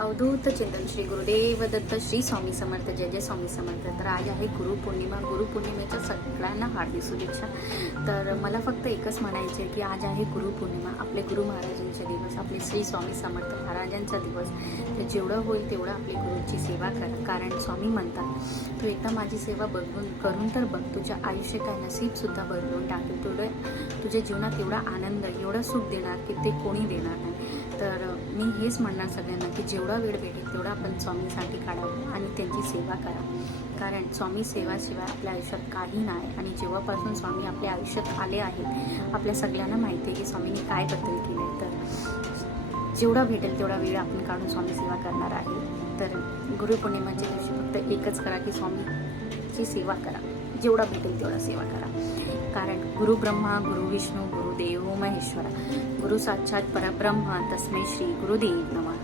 अवधूत चिंतन श्री गुरुदेव दत्त श्री स्वामी समर्थ जय जय स्वामी समर्थ. तर आज आहे गुरुपौर्णिमा. गुरुपौर्णिमेच्या सगळ्यांना हार्दिक शुभेच्छा. तर मला फक्त एकच म्हणायचे की आज आहे गुरुपौर्णिमा, आपले गुरु महाराजांचे दिवस, आपले श्री स्वामी समर्थ महाराजांचा दिवस. तर जेवढं होईल तेवढं आपली गुरुची सेवा करा, कारण स्वामी म्हणतात तू एकदा माझी सेवा करून तर बघ, तुझ्या आयुष्य काय नसीबसुद्धा बदलून टाकेल. तुझ्या जीवनात एवढा आनंद, एवढं सुख देणार की ते कोणी देणार नाही. तर मी हेच म्हणणार सगळ्यांना की जेवढा वेळ भेटेल तेवढा आपण स्वामीसाठी काढावं आणि त्यांची सेवा करा, कारण स्वामी सेवाशिवाय आपल्या आयुष्यात काही नाही. आणि जेव्हापासून स्वामी आपल्या आयुष्यात आले आहेत, आपल्या सगळ्यांना माहिती आहे की स्वामींनी काय बदल केले. तर जेवढा भेटेल तेवढा वेळ आपण काढून स्वामी सेवा करणार आहे. तर गुरुपौर्णिमेच्या दिवशी फक्त एकच करा की स्वामीची सेवा करा, जेवढा भेटेल तेवढा सेवा करा. कारण गुरु ब्रह्मा गुरु विष्णू गुरुदेव महेश्वरा, गुरु साक्षात परब्रह्म तस्मै श्री गुरुदेव नमः.